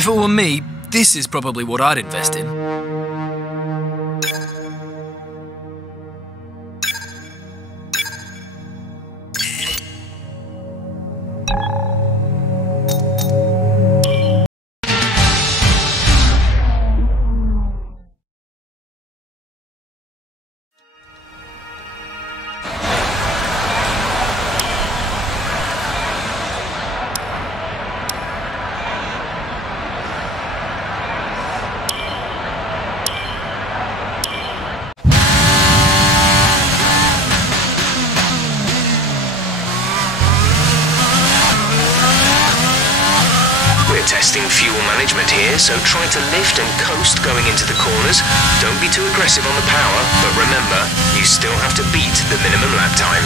If it were me, this is probably what I'd invest in. Testing fuel management here, so try to lift and coast going into the corners. Don't be too aggressive on the power, but remember, you still have to beat the minimum lap time.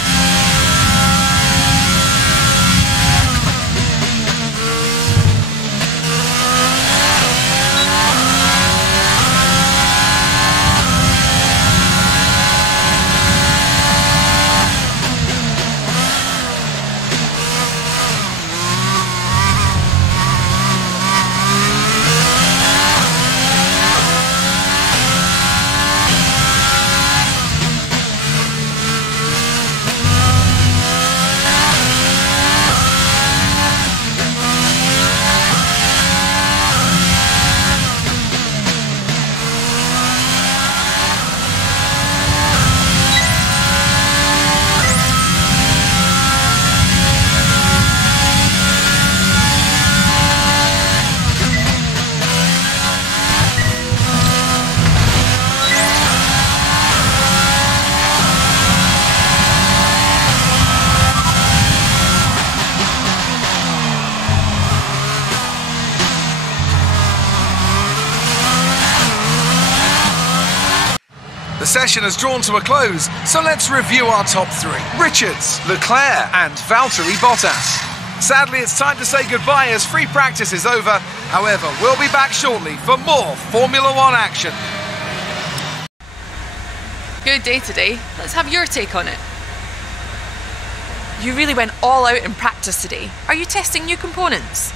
The session has drawn to a close, so let's review our top three. Richards, Leclerc and Valtteri Bottas. Sadly, it's time to say goodbye as free practice is over. However, we'll be back shortly for more Formula One action. Good day today. Let's have your take on it. You really went all out in practice today. Are you testing new components?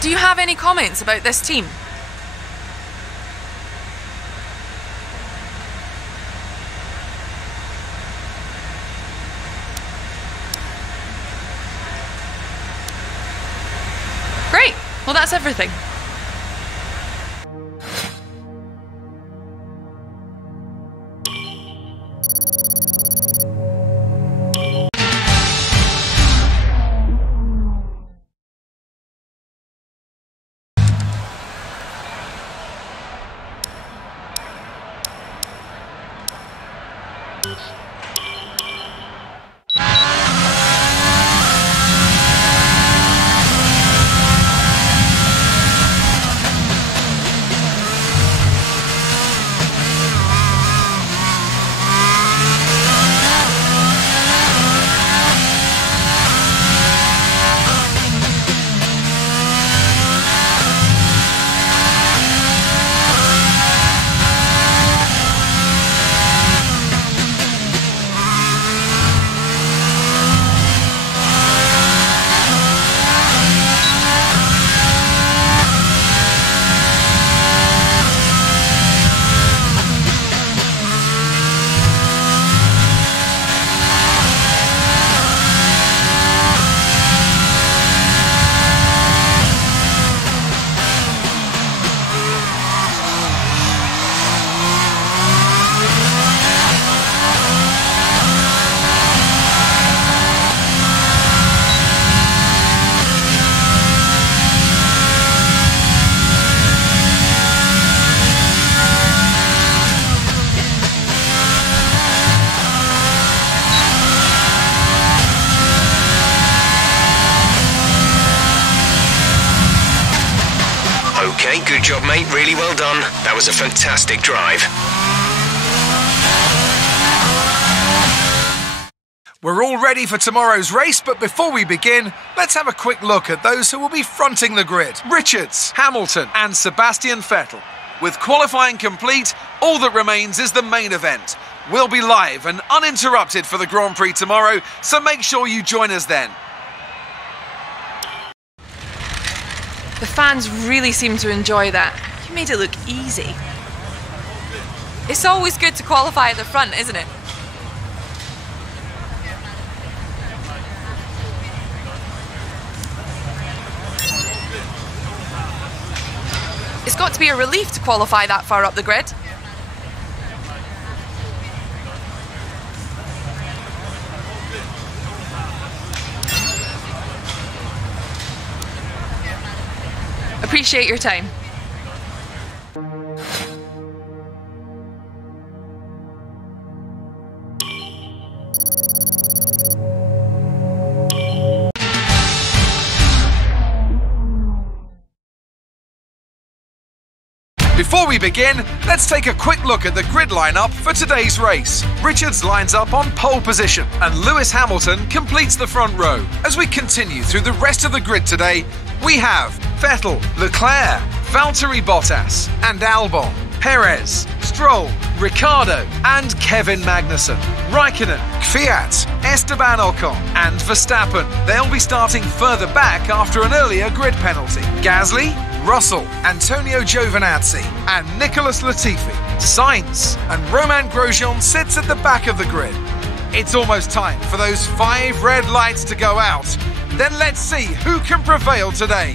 Do you have any comments about this team? Great. Well, that's everything. Okay, good job, mate. Really well done. That was a fantastic drive. We're all ready for tomorrow's race, but before we begin, let's have a quick look at those who will be fronting the grid. Richards, Hamilton and Sebastian Vettel. With qualifying complete, all that remains is the main event. We'll be live and uninterrupted for the Grand Prix tomorrow, so make sure you join us then. The fans really seem to enjoy that. You made it look easy. It's always good to qualify at the front, isn't it? It's got to be a relief to qualify that far up the grid. Appreciate your time. Before we begin, let's take a quick look at the grid lineup for today's race. Richards lines up on pole position and Lewis Hamilton completes the front row. As we continue through the rest of the grid today, we have Vettel, Leclerc, Valtteri Bottas and Albon, Perez, Stroll, Ricciardo and Kevin Magnussen, Raikkonen, Kvyat, Esteban Ocon and Verstappen. They'll be starting further back after an earlier grid penalty. Gasly, Russell, Antonio Giovinazzi and Nicholas Latifi. Sainz and Romain Grosjean sits at the back of the grid. It's almost time for those 5 red lights to go out. Then let's see who can prevail today.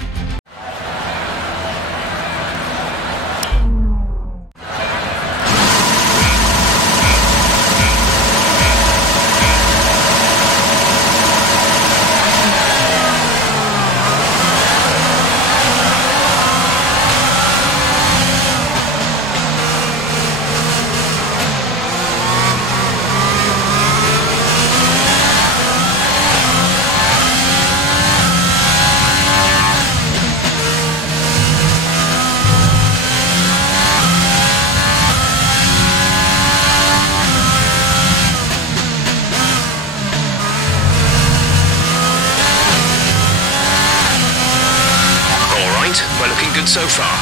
We're looking good so far.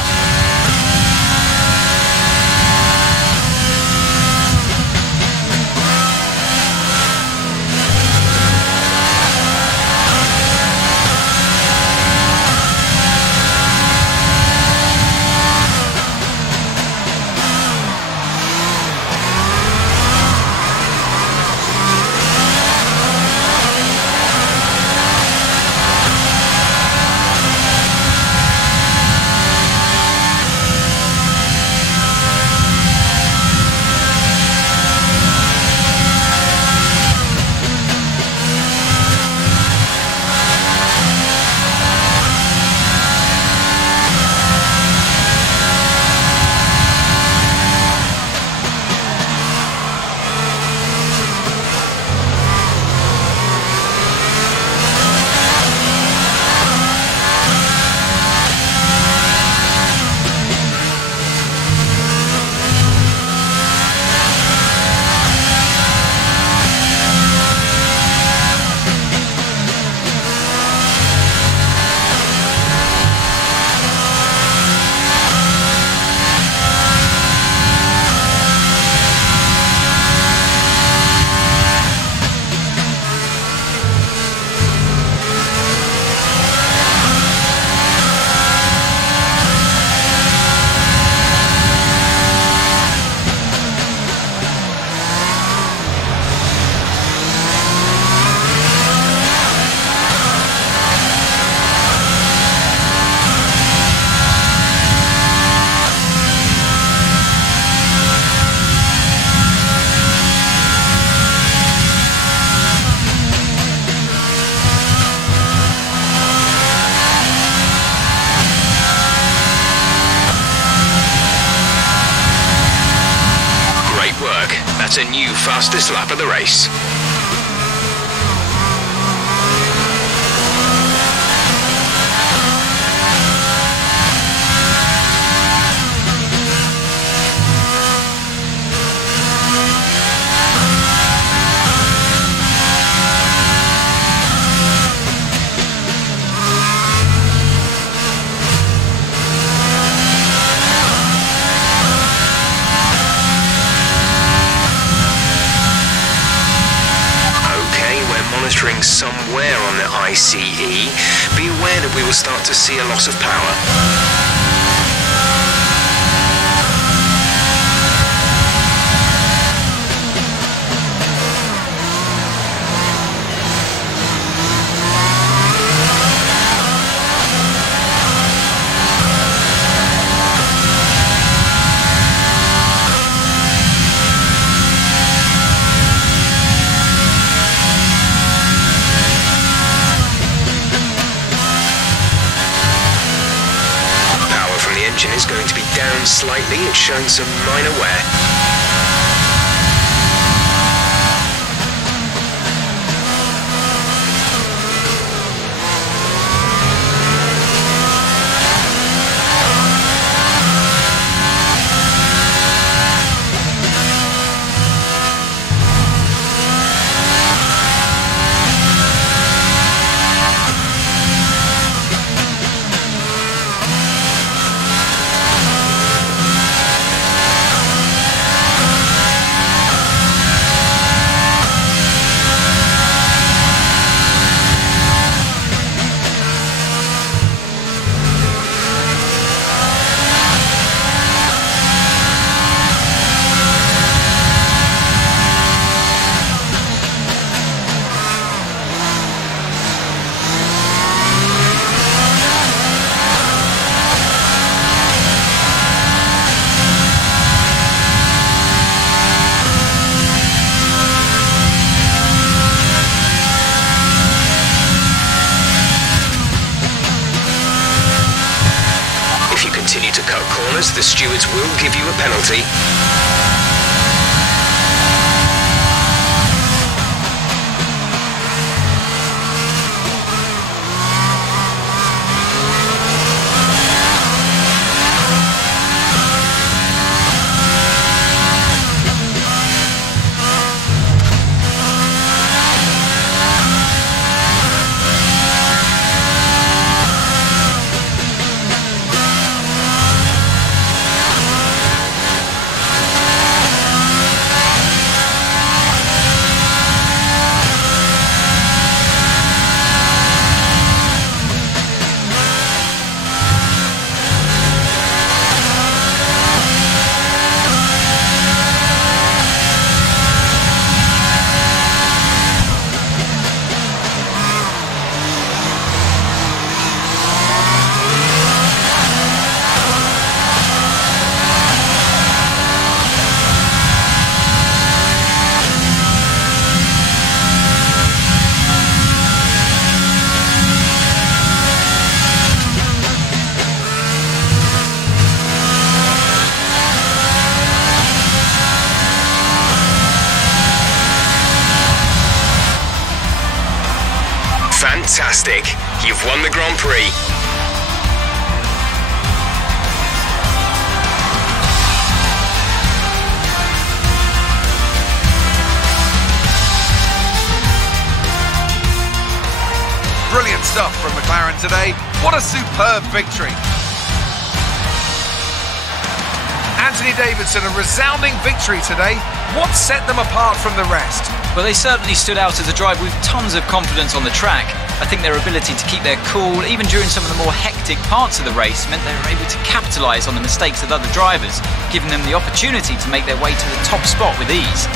That's a new fastest lap of the race. going some wear on the ICE, be aware that we will start to see a loss of power. Is going to be down slightly. It's showing some minor wear. Continue to cut corners, the stewards will give you a penalty. Fantastic! You've won the Grand Prix. Brilliant stuff from McLaren today. What a superb victory. Anthony Davidson, a resounding victory today. What set them apart from the rest? Well, they certainly stood out as a driver with tons of confidence on the track. I think their ability to keep their cool, even during some of the more hectic parts of the race, meant they were able to capitalise on the mistakes of other drivers, giving them the opportunity to make their way to the top spot with ease.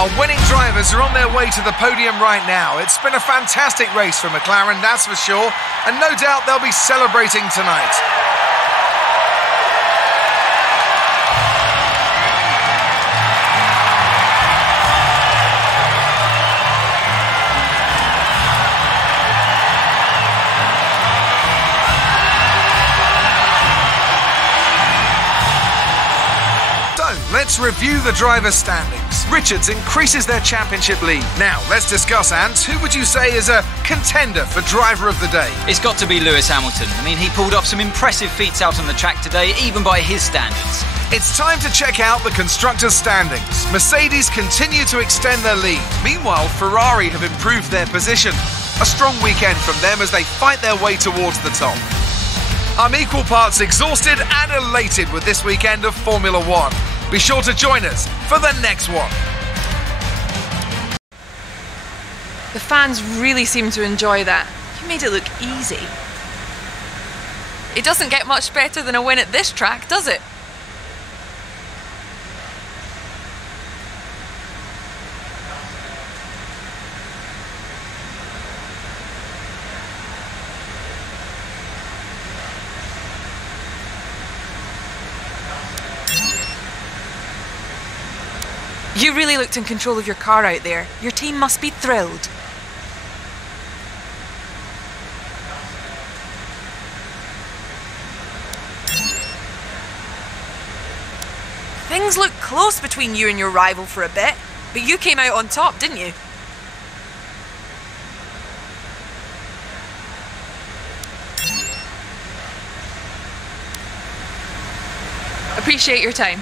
Our winning drivers are on their way to the podium right now. It's been a fantastic race for McLaren, that's for sure, and no doubt they'll be celebrating tonight. Let's review the drivers' standings. Richards increases their championship lead. Now, let's discuss, Ants. Who would you say is a contender for driver of the day? It's got to be Lewis Hamilton. I mean, he pulled off some impressive feats out on the track today, even by his standards. It's time to check out the constructors' standings. Mercedes continue to extend their lead. Meanwhile, Ferrari have improved their position. A strong weekend from them as they fight their way towards the top. I'm equal parts exhausted and elated with this weekend of Formula One. Be sure to join us for the next one. The fans really seem to enjoy that. You made it look easy. It doesn't get much better than a win at this track, does it? You really looked in control of your car out there. Your team must be thrilled. Things looked close between you and your rival for a bit, but you came out on top, didn't you? Appreciate your time.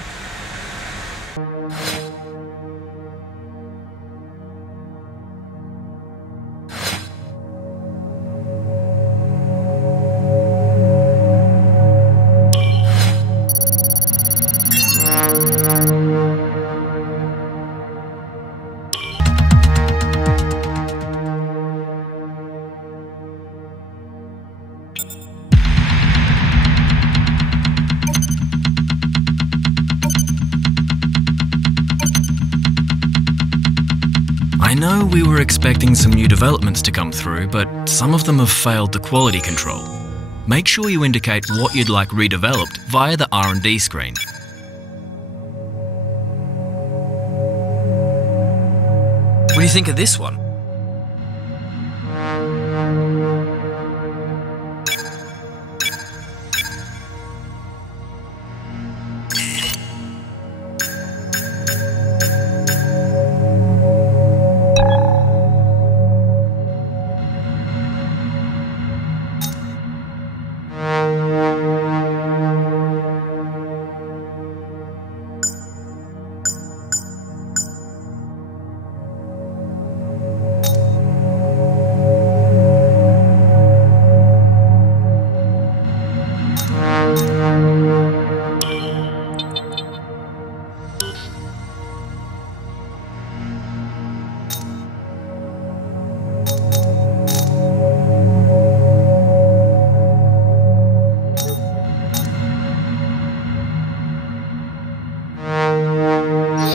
I know we were expecting some new developments to come through, but some of them have failed the quality control. Make sure you indicate what you'd like redeveloped via the R&D screen. What do you think of this one?